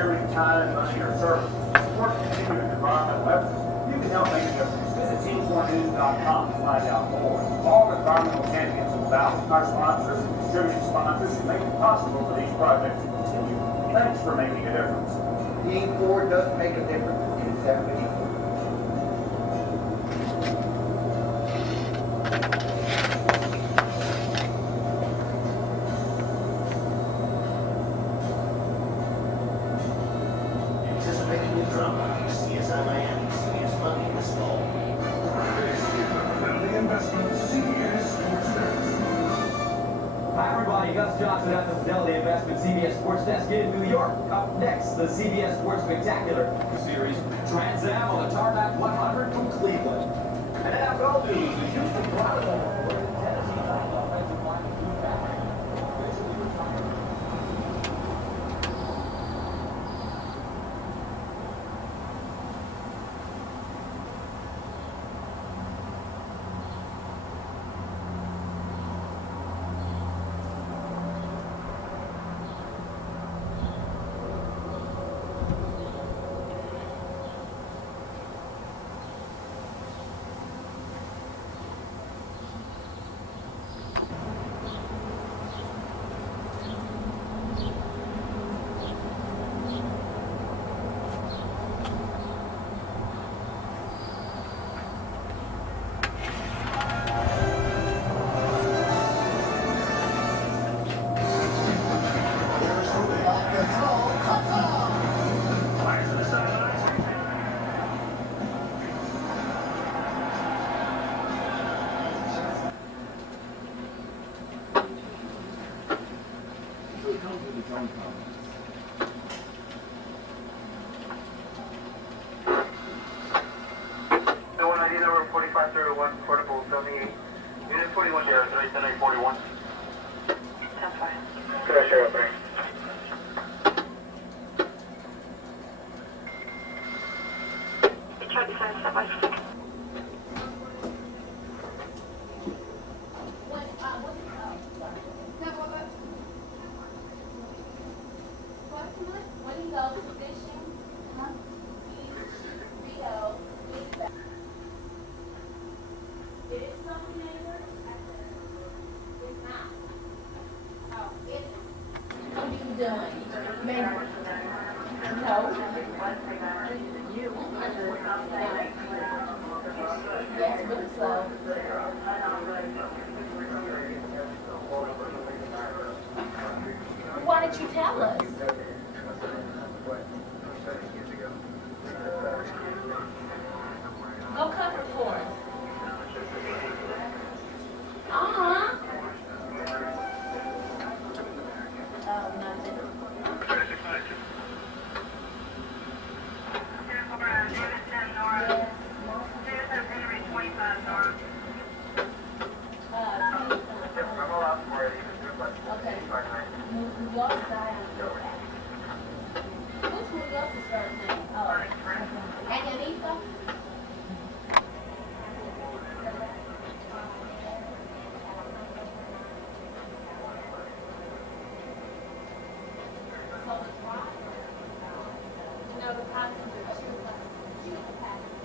contributing time, money, or service to support continuing environmental efforts, you can help make a difference. Visit team4news.com to find out more. All environmental champions and thousands of our sponsors and contributing sponsors who make it possible for these projects to continue. Thanks for making a difference. Team 4 does make a difference in San Benito. Anticipating new drama, CSI Miami, CBS Money this fall. The investment CBS Sports Desk. Hi everybody, Gus Johnson at the Fidelity Investment CBS Sports Desk in New York. Up next, the CBS Sports Spectacular series, Trans Am on the Tarmac 100 from Cleveland. And NFL news, the Houston Chronicles reported Tennessee Titans offensive lineman Drew Barry officially retired. ID number 4501, portable 78. Unit 41, yeah, 3941. That's fine. Good, sure, opening. Try to send step by step. Why didn't you tell us? Go cover for us. Uh-huh. Oh, nothing. Okay. Who else died? Who else's first name? Oh. Agnalita? No, the passenger. She was the passenger.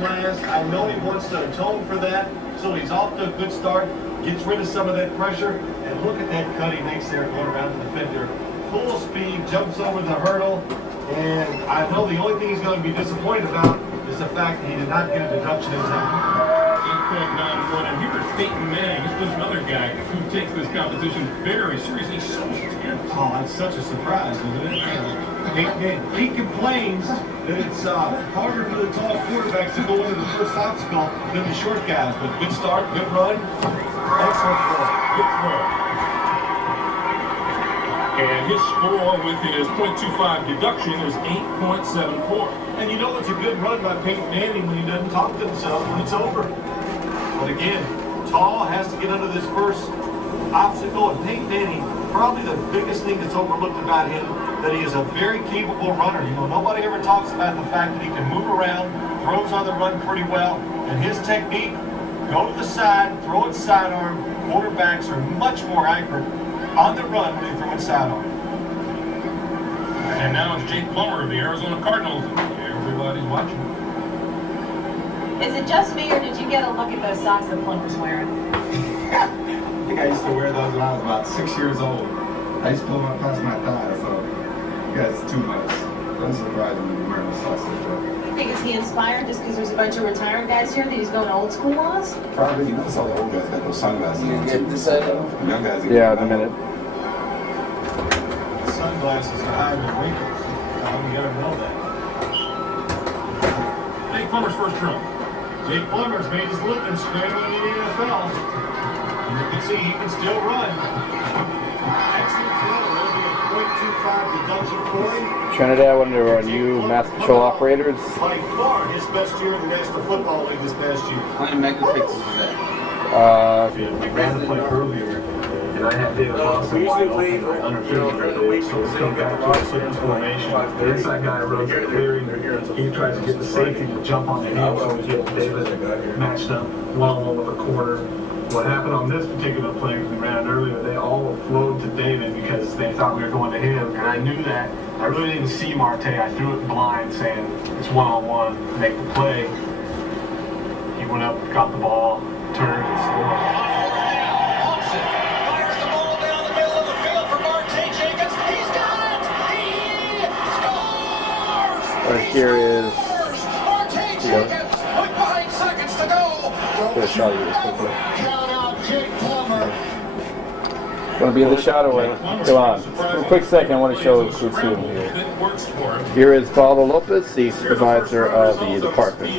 last. I know he wants to atone for that, so he's off to a good start, gets rid of some of that pressure, and look at that cut he makes there going around the defender. Full speed, jumps over the hurdle, and I know the only thing he's going to be disappointed about is the fact that he did not get a deduction in his hand. 8.91, and here's Peyton Manning. This is another guy who takes this competition very seriously. He's so intense. Oh, that's such a surprise, isn't it? He complains that it's harder for the tall quarterbacks to go into the first obstacle than the short guys. But good start, good run, excellent throw. Good throw. And his score with his .25 deduction is 8.74. And you know it's a good run by Peyton Manning when he doesn't talk to himself when it's over. But again, tall has to get under this first obstacle, and Peyton Manning, probably the biggest thing that's overlooked about him, that he is a very capable runner. You know, nobody ever talks about the fact that he can move around, throws on the run pretty well, and his technique, go to the side, throw it sidearm. Quarterbacks are much more accurate on the run when they throw it sidearm. And now it's Jake Plummer of the Arizona Cardinals. Everybody's watching. Is it just me, or did you get a look at those socks that Plummer's wearing? I think I used to wear those when I was about 6 years old. I used to pull them up past my thighs, so you guys too much. Don't surprise me when you wear those socks like that. I think is he inspired just because there's a bunch of retired guys here that he's going old school on us? Probably, you notice all the old guys got those sunglasses on. Get this out of Young guys. Yeah, in a minute. Sunglasses are hiding the wrinkles. We gotta know that. Jake Plummer's first run. Jake Plummer's made his living scrambling in the NFL. And you can see he can still run. Excellent throw. There'll be a .25 deduction for him. Trinidad, one of our new Mass Patrol operators. By far his best year in the National Football League this past year. How many megapixels is that? We ran the play earlier. And I had David Lawson under 50 days, so let's come back to a certain formation. The inside guy runs a clearing. He tries to get the safety to jump on the heel, so we get David matched up one-on-one with a corner. What happened on this particular play we ran earlier, they all flowed to David because they thought we were going to him, and I knew that. I really didn't see Marte. I threw it blind, saying it's one-on-one, make the play. He went up, got the ball, turned, and scored. Right here is get a shot of you quickly. Want to be in the shot or what? Come on. For a quick second, I want to show who's doing here. Here is Paulo Lopez, the supervisor of the department.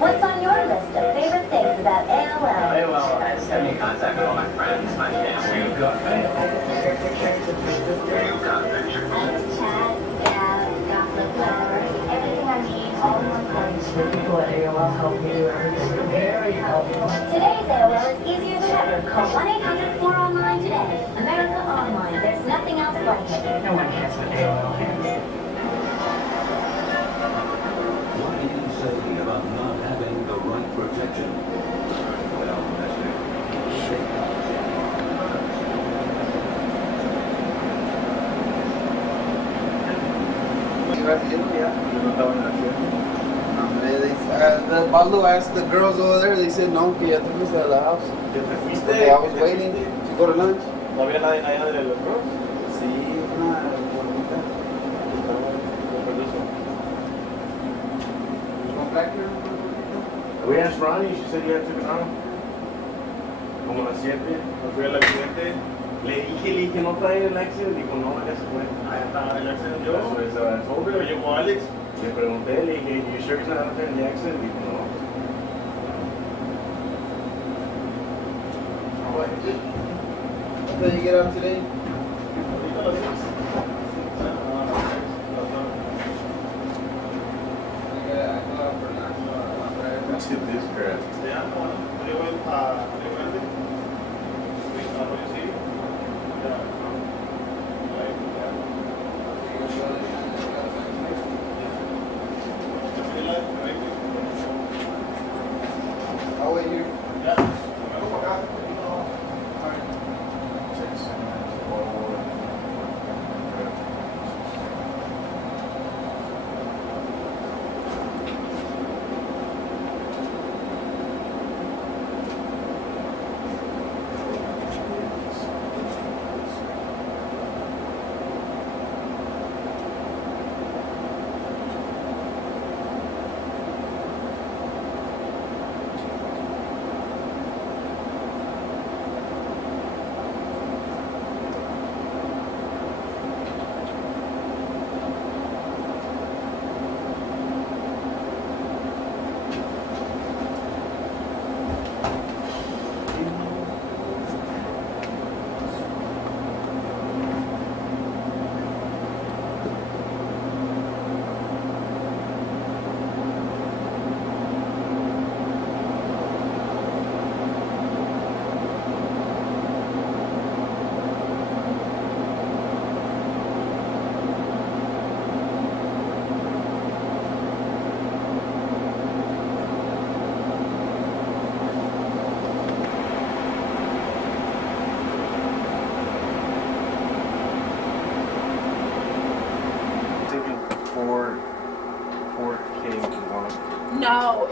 What's on your list of favorite things about AOL? AOL has kept me in contact with all my friends, my family. You've got pictures. Chat, yeah, gossip, whatever. Everything I need, all in one place. The people at AOL help me do everything. Very helpful. Today's AOL is easier than ever. Call 1-800-4-ONLINE today. America Online. There's nothing else like it. No one has what AOL has. What do you say about not having the right protection? Well, The Baldo asked the girls over there, they said no, que ya te fuiste a la house. Okay, I was waiting to go to lunch. ¿No había nadie allá de los girls? Sí, una gordita. One black girl. We asked Ronnie, she said you had to go home. Como a las 7, me fui al accidente. Le dije, no está en el accidente. Dijo, no, ya se fue. Allá estaba en el accidente. Yo, so I told her, llegó Alex. Le pregunté, le dije, you sure he's not out there in the accident? Dijo, no. What did you get up today? Let's get this crap. I'll wait here.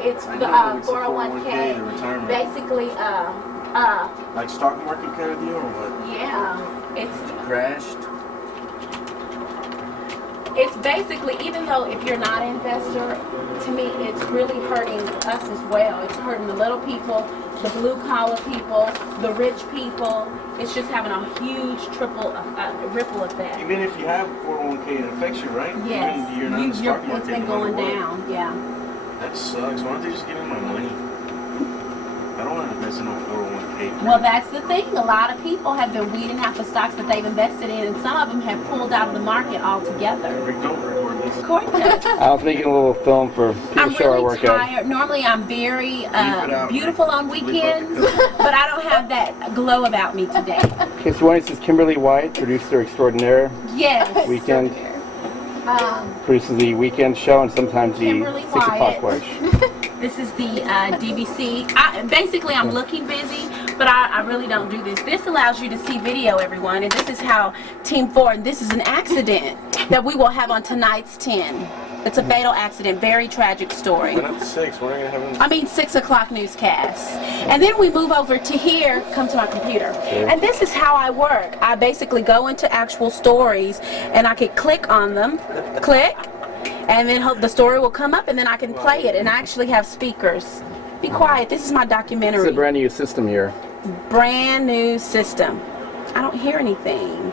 It's the It's a 401k. the retirement. Basically, Like stock market kind of deal or what? yeah, it's Crashed. it's basically, even though if you're not an investor, to me it's really hurting us as well. It's hurting the little people, the blue collar people, the rich people. It's just having a huge ripple effect. Even if you have 401k, it affects you, right? Yes, Even if you're not in the stock market. it's been no matter going what. down. Yeah. That sucks. Why don't they just give me my money? I don't want to invest in no 401k. Well, that's the thing. A lot of people have been weeding out the stocks that they've invested in, and some of them have pulled out of the market altogether. Don't record this. Of course does. I was making a little film for I'm the show I really work at. tired. Normally, I'm very beautiful on weekends, but I don't have that glow about me today. Okay, so this is Kimberly White, producer extraordinaire. Yes. Weekend. Produces the weekend show and sometimes the Kimberly 6 o'clock Wyatt. push. This is the DVC. Basically, I'm looking busy, but I really don't do this. This allows you to see video, everyone, and this is how Team 4, and this is an accident that we will have on tonight's 10. It's a fatal accident, very tragic story. But after 6, we're not going to have 6 o'clock newscast. And then we move over to here, come to my computer. And this is how I work. I basically go into actual stories and I could click on them, click, and then hope the story will come up and then I can play it. And I actually have speakers. Be quiet, this is my documentary. It's a brand new system here. Brand new system. I don't hear anything.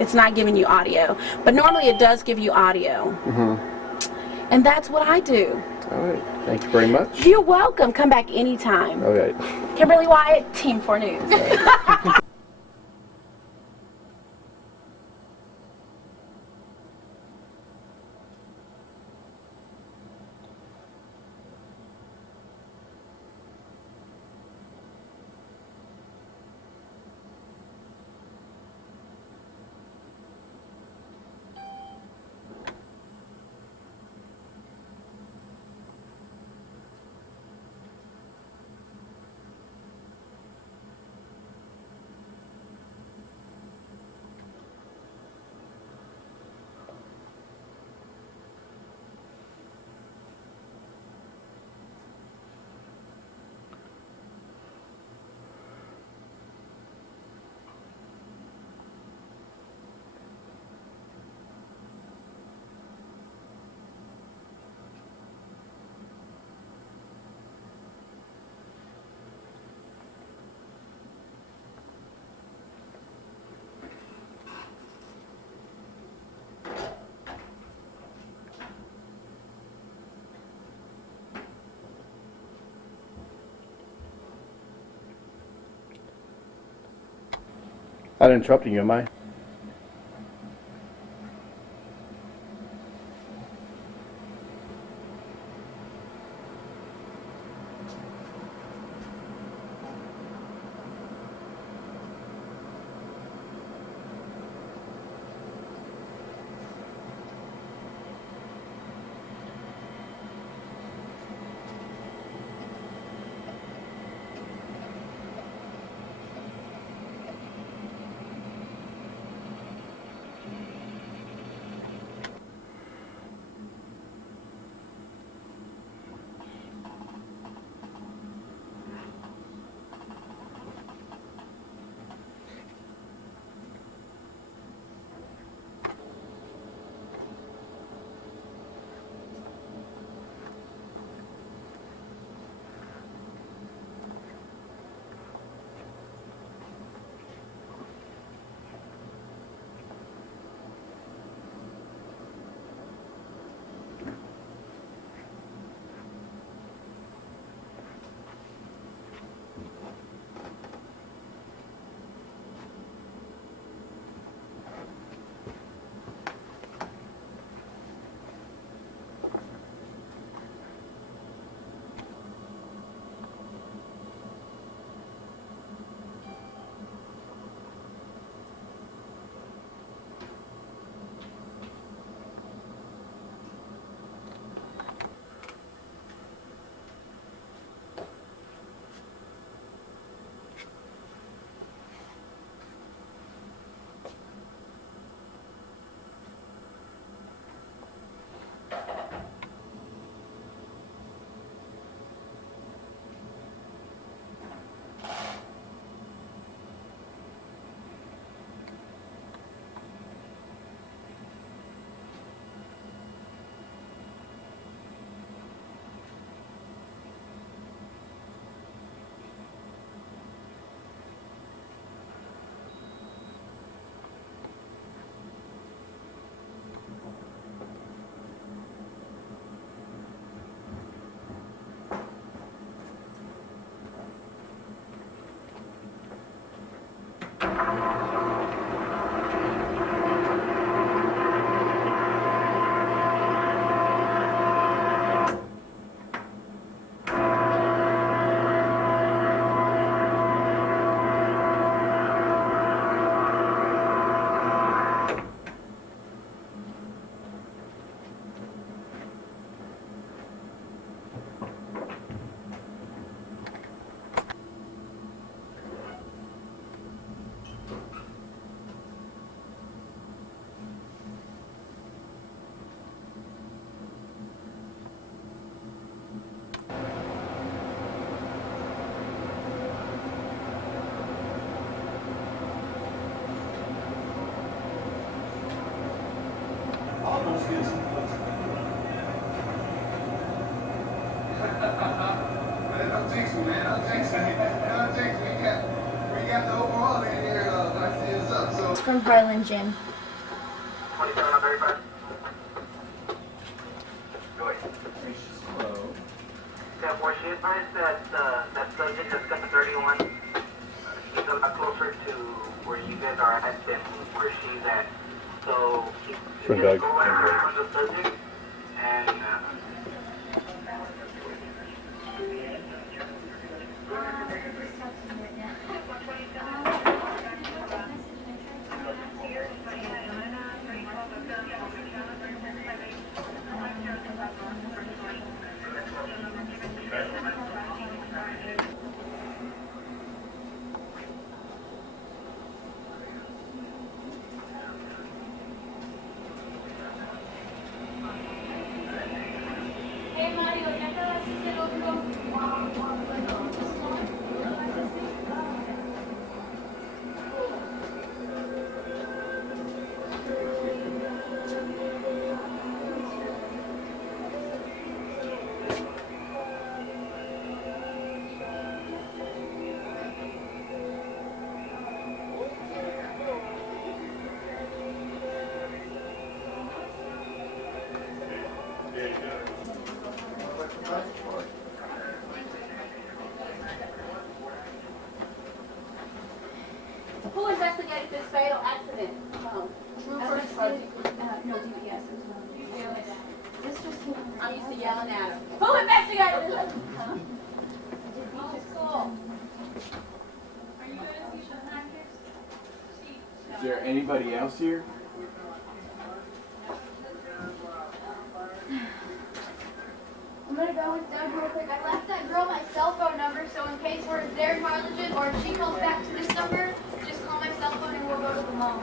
It's not giving you audio. But normally it does give you audio. And that's what I do. All right. Thank you very much. You're welcome. Come back anytime. Okay. Kimberly Wyatt, Team 4 News. I'm not interrupting you, am I? I'll jinx me, man. I'll jinx me. I'll jinx me. We got the overall in here. Darcy is up. So. It's from Harlingen. 27 on 35. Go ahead. Yeah, boy, she advised that subject that's got the 31. She's a lot closer to where you guys are at than where she's at. So, you Sure, just Doug. go right away from the subject and. Who investigated this fatal accident? Troopers? No, DPS. I'm used to yelling at her. Who investigated this? Huh? Is there anybody else here? I'm gonna go with Doug real quick. I left that girl my cell phone number, so in case we're there in Harlingen, or if she calls back to this number, just call my cell phone and we'll go to the mall.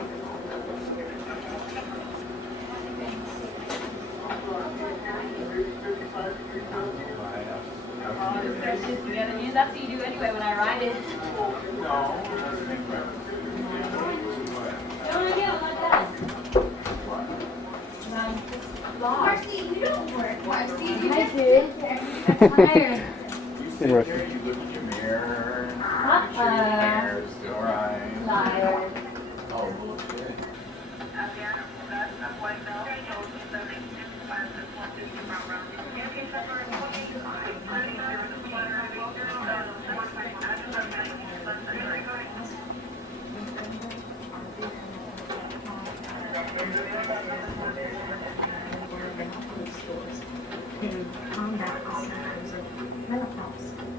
That's what you do anyway when I ride it. Marcy, you don't work. Marcy, you just sit there. I'm tired. You sit there, you look in your mirror. Your still right. Liar. Oh, bullshit.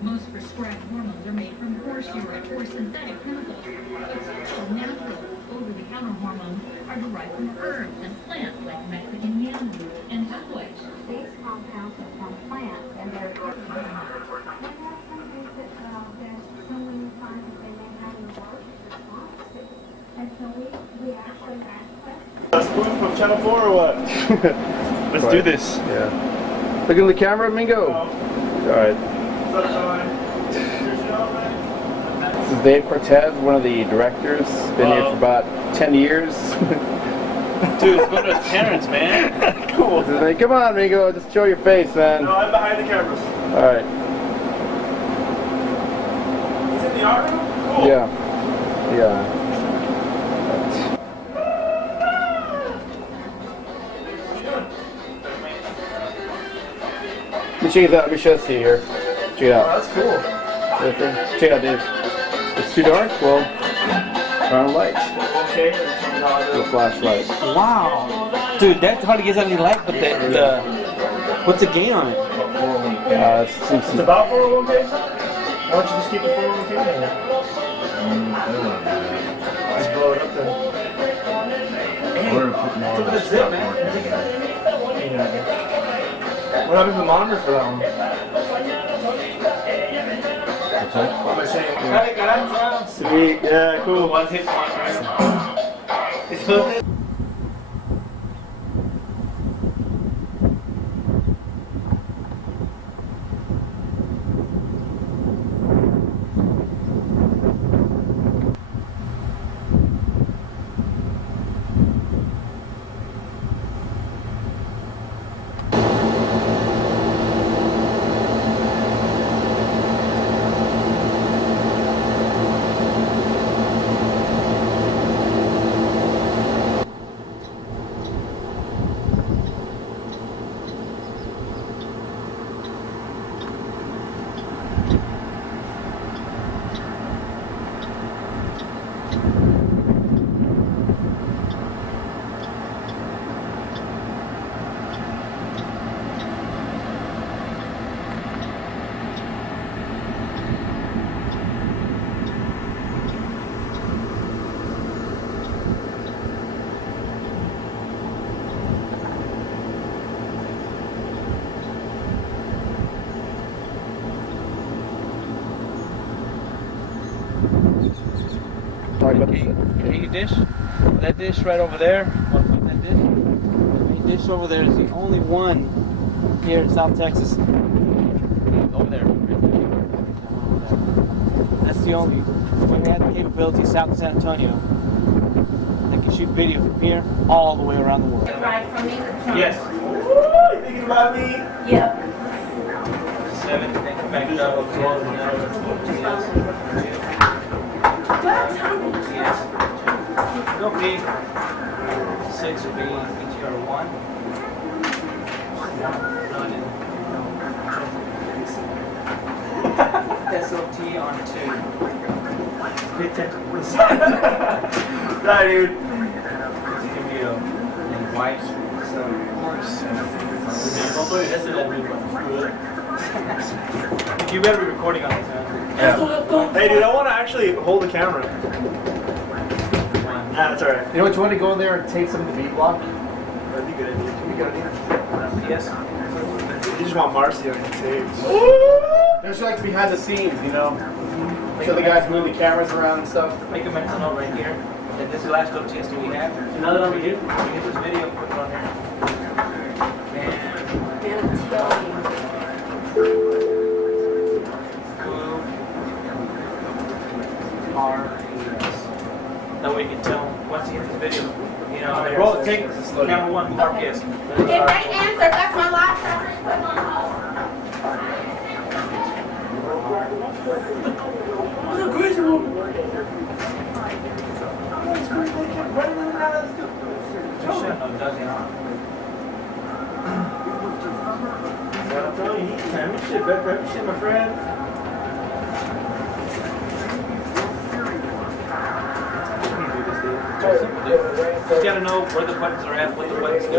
Most prescribed hormones are made from horse urine or synthetic chemicals, but some natural, over-the-counter hormones are derived from herbs and plants like Mexican yam root and aloe. These compounds are from plants and they're there's so many times that they may have to work response to. And so we actually asked A spoon from Channel 4 or what? Let's do this. Yeah. Look in the camera, Mingo. All right. This is Dave Cortez, one of the directors. Been here for about 10 years. Dude, go to his parents, man. Cool. Like, come on, Mingo, just show your face, man. No, I'm behind the cameras. All right. He's in the art room? Cool. Yeah. Yeah. Let me check it out. Let me show this to you here. Check it out. Oh, that's cool. Check it out, Dave. It's too dark? Well, turn on lights. Okay. The flashlight. Wow. Dude, that hardly gives any light, but the what's the gain on it? It's about 401k? Why don't you just keep it 401k in there? Just blow it up then. Hey, look at the zip, man. Yeah. What happened to the monitor for that one? What's that? What am I saying? Hey, guys. Sweet. Yeah, cool. One hit monitor. Sorry, but Can you dish? That dish right over there. Want to put that dish? That dish over there is the only one here in South Texas. Over there. That's the only. We have the capability south of San Antonio. They can shoot video from here all the way around the world. Right from me. Yes. You thinking about me? Yep. 7, they come back up. Yes. Don't be 6 would be BTR 1. SOT on 2. Nah, dude. Video and white. So, of course. You better be recording on this, man. Yeah. Hey, dude, I want to actually hold the camera. Nah, that's alright. You know what? You want to go in there and take some of the beat block? That'd be a good idea. That'd be a good idea. Yes. You just want Marcy on your tapes. Don't you like behind the scenes, you know? Show the guys move the cameras around and stuff. Make a mental note right here. And this is the last OTS that we have. Another one we do. We get this video, put it on here. That way you can tell once you hit this video. You know, they roll, take camera 1, mark yes. If they answer, that's my live camera put on hold. I'm telling you, he's time. Shit, back shit, my friend. You gotta know where the buttons are at, what the buttons do.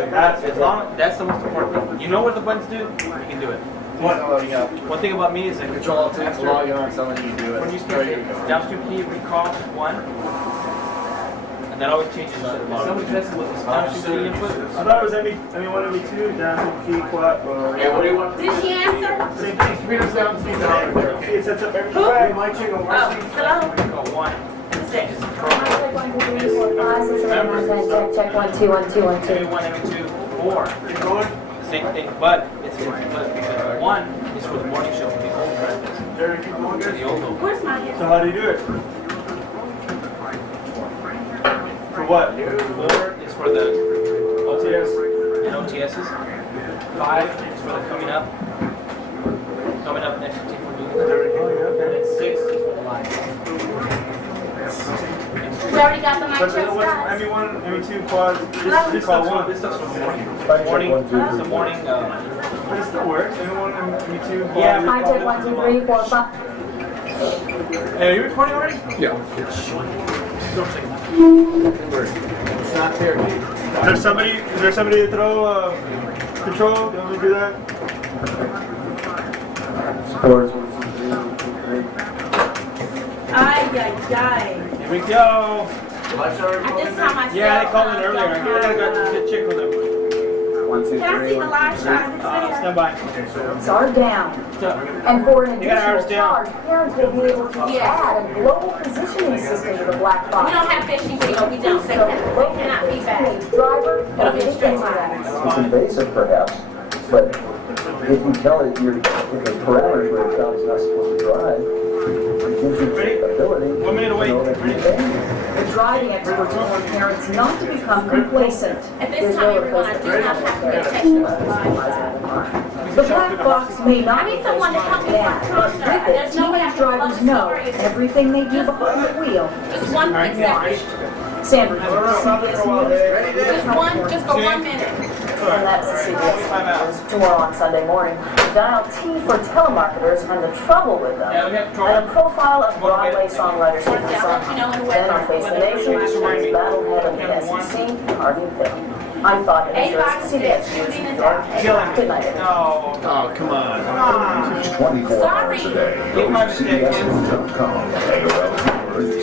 That's the most important thing. You know what the buttons do, you can do it. One thing about me is that Control Alt to log on something you do it. when you start downstream key recall 1, and that always changes. Somebody tests with this downstream key input. I thought it was ME1, ME2, down key, quad. Yeah, what do you want? Did she answer? Same thing. Computer's down, speed down. See, it sets up every Who? track. My chick on Oh, hello? Recall 1. 6. Check 1 2 1 2 1 2. ME1, ME2, 4. Keep going. Same thing, but it's because 1 is for the morning show for the old practice. Jerry, keep going, For guys. the old logo. Where's my So how do you do it? For what? 4 is for the OTS. and OTSs. 5 is for the coming up next to T4 meetings. And then 6 is for the live. We already got the mic But check what's started. ME1, ME2, quad? This Call stuff's 1. this stuff's for the morning. It's the morning. But it still works. ME1, ME2, quad. Yeah. Mic check 1 2 3 4 5. Hey, are you recording already? yeah. It's not fair, dude. Is there somebody to throw control? Do you want me to do that? Ay, ay, ay. Here we go. At this time, I Yeah, they called in earlier. I got the chick with them. Can I see the live shot of this video? Stand by. Are down. And for an You got ours additional down. charge, parents will be able to add a global positioning system to the black box. We don't have fishing video. We don't. They cannot be back. Driver, It'll be a straight into line. that. It's invasive, perhaps, but if you tell it if the parameters where a child is not supposed to drive, it gives you the ability 1 minute away. to know that you're dangerous. The driving experts warn parents not to become complacent. At this There's time, no everyone, I do not have to be texting us live. The black box may not I be need someone to help me bad, with but Contra. with it, There's no way I teenage can love drivers the know story. everything they do behind the wheel. Just one quick second. Sandra, CBS News. Just for 1 minute. And that's the CBS News. Tomorrow on Sunday morning. Dial T for telemarketers and the trouble with them. And a profile of Broadway songwriter Stephen Sondheim. Then on Face the Nation, and battlehead of the SEC, Harvey Pitt. I'm Bob Minister, CBS News, New York. Good night, everyone. Oh, come on. It's 24 hours a day. Go to CBSNews.com. AOL,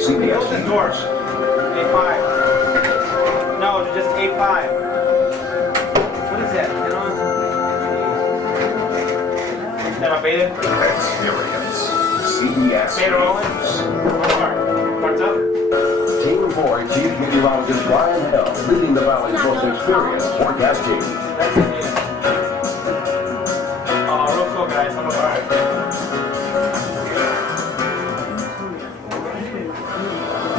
CBS Open doors. News. A5. No, just A5. What is that? Get on. Is that a beta? Experience. CBS Beta rolling? News. Parts up. 4 Chief Meteorologist Ryan Hill, leading the Valley's most experienced forecast team. Real cool, guys. I'm alright.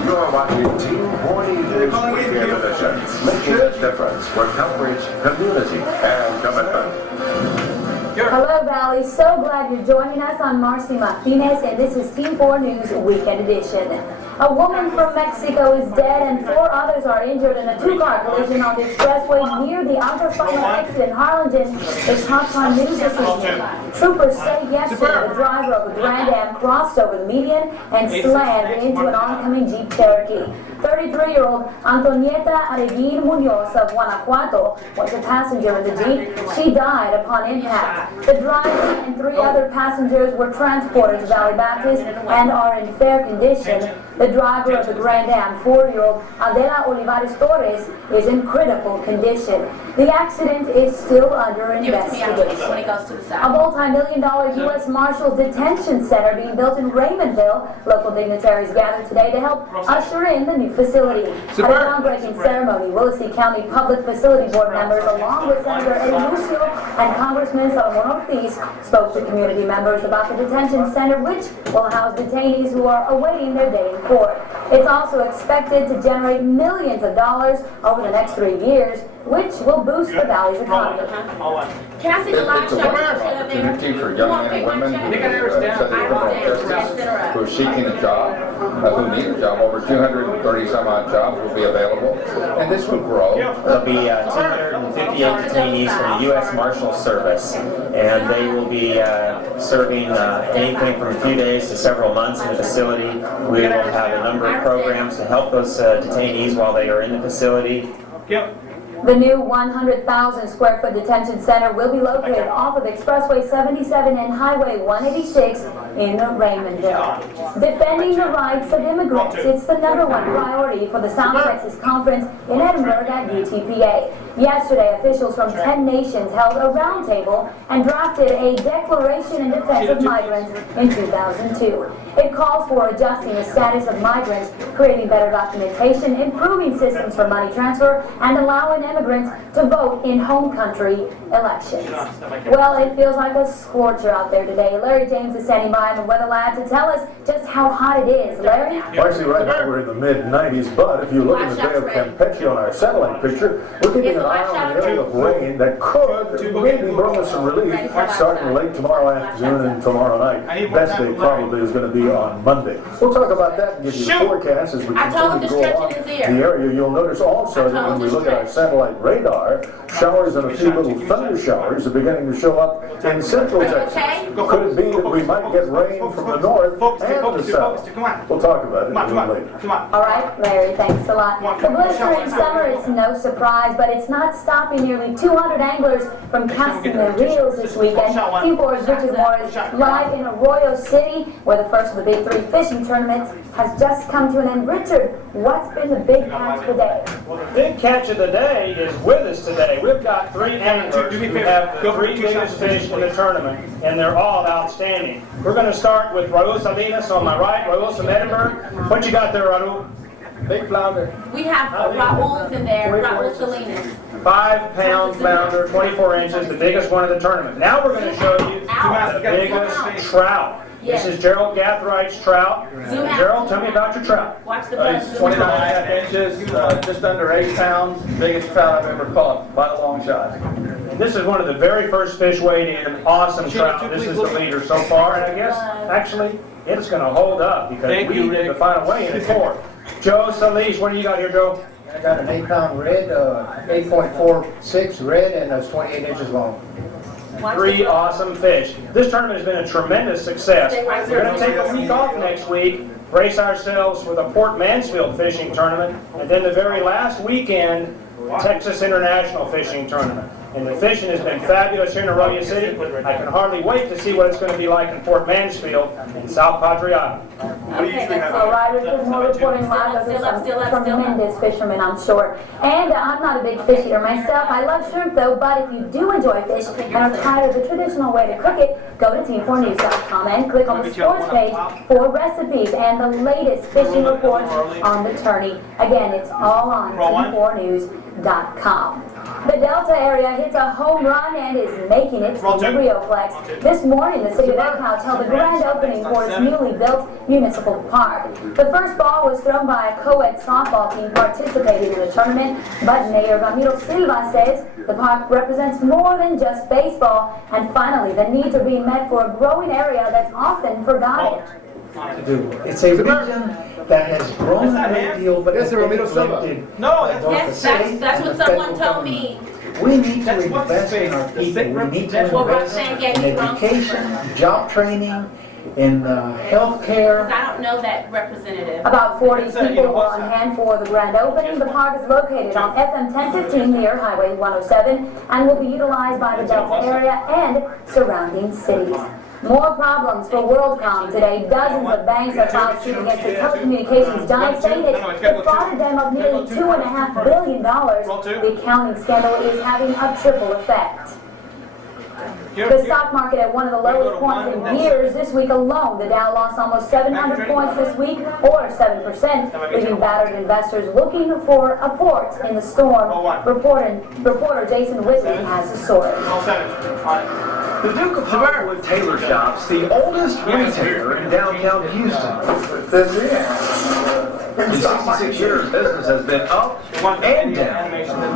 You're watching Team 4 News Weekend Edition, making a difference for coverage, community, and commitment. Hello, Valley. So glad you're joining us. I'm Marcy Martinez, and this is Team 4 News Weekend Edition. A woman from Mexico is dead, and 4 others are injured in a 2-car collision on the expressway near the Autospinal exit in Harlingen. It's Hot Time News this evening. Troopers say yesterday the driver of a Grand Am crossed over the median and slammed into an oncoming Jeep Cherokee. 33-year-old Antonieta Areguin Munoz of Guanajuato was a passenger in the Jeep. She died upon impact. The driver and 3 other passengers were transported to Valley Baptist and are in fair condition. The driver of the Grand Am, 4-year-old Adela Olivares Torres, is in critical condition. The accident is still under investigation. A multi-million-dollar U.S. Marshals Detention Center being built in Raymondville. Local dignitaries gathered today to help usher in the new facility. At a groundbreaking ceremony, Willisey County Public Facility Board members, along with Senator Eddie Lucio and Congressman Salomon Ortiz, spoke to community members about the detention center, which will house detainees who are awaiting their day in court. It's also expected to generate millions of dollars over the next 3 years, which will boost the Valley's economy. Can I see the live It's a show? wonderful opportunity for young men and women who study criminal justice, who are seeking a job, who need a job. Over 230 some odd jobs will be available, and this will grow. There'll be 258 detainees from the U.S. Marshals Service, and they will be serving anything from a few days to several months in the facility. We will have a number of programs to help those detainees while they are in the facility. The new 100,000 square foot detention center will be located off of Expressway 77 and Highway 186 in Raymondville. Defending the rights of immigrants, it's the #1 priority for the South Texas Conference in Edinburgh at UTPA. Yesterday, officials from 10 nations held a roundtable and drafted a Declaration in Defense of Migrants in 2002. It calls for adjusting the status of migrants, creating better documentation, improving systems for money transfer, and allowing immigrants to vote in home country elections. Well, it feels like a scorcher out there today. Larry James is standing by in the weather lab to tell us just how hot it is. Larry? Actually, right now we're in the mid-90s, but if you look at the Bay of Campeche on our satellite picture, we're keeping an eye on an area of rain that could maybe bring us some relief starting late tomorrow afternoon and tomorrow night. Best day probably is going to be on Monday. We'll talk about that and give you the forecast as we continue to go along the area. You'll notice also that when we look at our satellite radar, showers and a few little thunder showers are beginning to show up in central Texas. Could it be that we might get rain from the north and the south? We'll talk about it a little later. All right, Larry, thanks a lot. The blistering summer is no surprise, but it's not stopping nearly 200 anglers from casting their reels this weekend. T4's Richard Moore is live in Arroyo City, where the first of the Big 3 fishing tournaments has just come to an end. Richard, what's been the big catch of the day? Well, the big catch of the day is with us today. We've got 3 anglers who have the 3 biggest fish in the tournament, and they're all outstanding. We're going to start with Raul Salinas on my right. Raul from Edinburgh. What you got there, Raul? Big flounder. We have Raul's in there, Raul Salinas. 5-pound flounder, 24 inches, the biggest one of the tournament. Now we're going to show you the biggest trout. This is Gerald Gathrigh's trout. Gerald, tell me about your trout. Watch the He's 29.5 inches, just under 8 pounds. Biggest trout I've ever caught by a long shot. And this is one of the very first fish weighed in. Awesome trout. This is the leader so far, and I guess actually it's going to hold up because we did the final weigh in at 4. Joe Solis, what do you got here, Joe? I got an 8-pound red, 8.46 red, and it's 28 inches long. 3 awesome fish. This tournament has been a tremendous success. We're going to take a week off next week, brace ourselves for the Port Mansfield fishing tournament, and then the very last weekend, Texas International Fishing Tournament. And the fishing has been fabulous here in Arroyo City. I can hardly wait to see what it's going to be like in Fort Mansfield and South Padre Island. Okay, that's all right. There's more reporting live. Those are some tremendous fishermen, I'm sure. And I'm not a big fish eater myself. I love shrimp, though, but if you do enjoy fish and are tired of the traditional way to cook it, go to team4news.com and click on the sports page for recipes and the latest fishing reports on the tourney. Again, it's all on team4news.com. The Delta area hits a home run and is making it to the Rioplex. This morning, the city of Edcouch held a grand opening for its newly built municipal park. The first ball was thrown by a co-ed softball team participating in the tournament, but Mayor Ramiro Silva says the park represents more than just baseball, and finally, the needs are being met for a growing area that's often forgotten. It's a region that has grown a great deal, but has been neglected. Yes, that's what someone told me. We need to invest in our people. We need to invest in education, job training, in health care. I don't know that representative. About 40 people were on hand for the grand opening. The park is located on FM 1015 near Highway 107 and will be utilized by the Delta area and surrounding cities. More problems for WorldCom today. Dozens of banks have filed suit against the telecommunications giant, saying it defrauded them of nearly $2.5 billion. The accounting scandal is having a triple effect. The stock market at one of the lowest points in years. This week alone, the Dow lost almost 700 points this week, or 7%, leaving battered investors looking for a port in the storm. Reporter Jason Whitley has the story. The Duke of Hollywood Tailor Shop's the oldest retailer in downtown Houston. In 66 years, business has been up and down,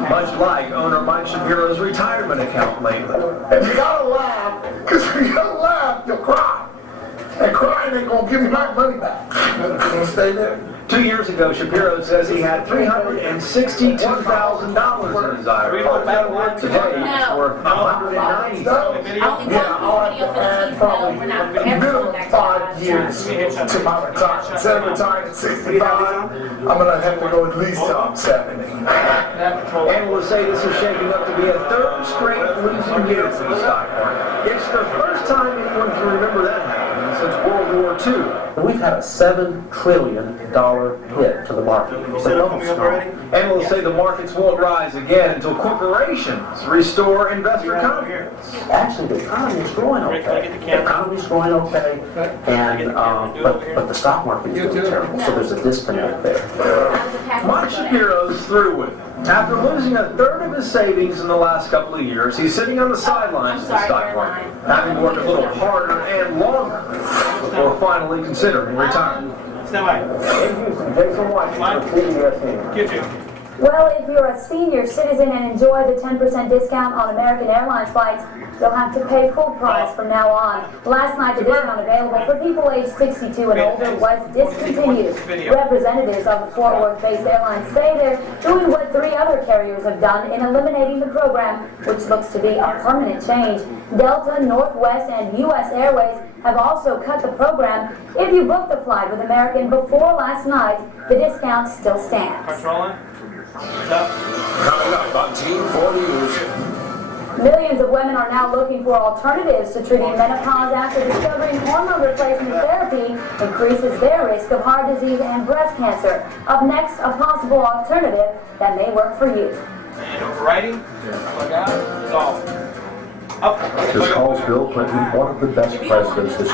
much like owner Mike Shapiro's retirement account lately. And you gotta laugh, because if you don't laugh, you'll cry. And crying ain't gonna give you my money back. You gonna stay there? 2 years ago, Shapiro says he had $362,000 in his IRA. Today, it's worth $190,000. And probably minimum 5 years to my retirement. Instead of retiring at 65, I'm gonna have to go at least till I'm 70. Analysts say this is shaping up to be a third straight losing year for the stock market. It's the first time anyone can remember that happening since World War II. We've had a $7 trillion hit to the market. Analysts say the markets won't rise again until corporations restore investor confidence. Actually, the economy is growing okay. The economy is growing okay, and but the stock market is doing terrible. So there's a disconnect there. Mike Shapiro's through with it. After losing a third of his savings in the last couple of years, he's sitting on the sidelines of the stock market, having worked a little harder and longer before finally considering retirement. Well, if you're a senior citizen and enjoy the 10% discount on American Airlines flights, you'll have to pay full price from now on. Last night, the discount available for people aged 62 and older was discontinued. Representatives of the Fort Worth-based airlines say they're doing what 3 other carriers have done in eliminating the program, which looks to be a permanent change. Delta, Northwest, and U.S. Airways have also cut the program. If you booked a flight with American before last night, the discount still stands. Coming up on Team 4 News. Millions of women are now looking for alternatives to treating menopause after discovering hormone replacement therapy increases their risk of heart disease and breast cancer. Up next, a possible alternative that may work for you. And overriding, plug out, it's off. Up. Just calls Bill Clinton one of the best presidents this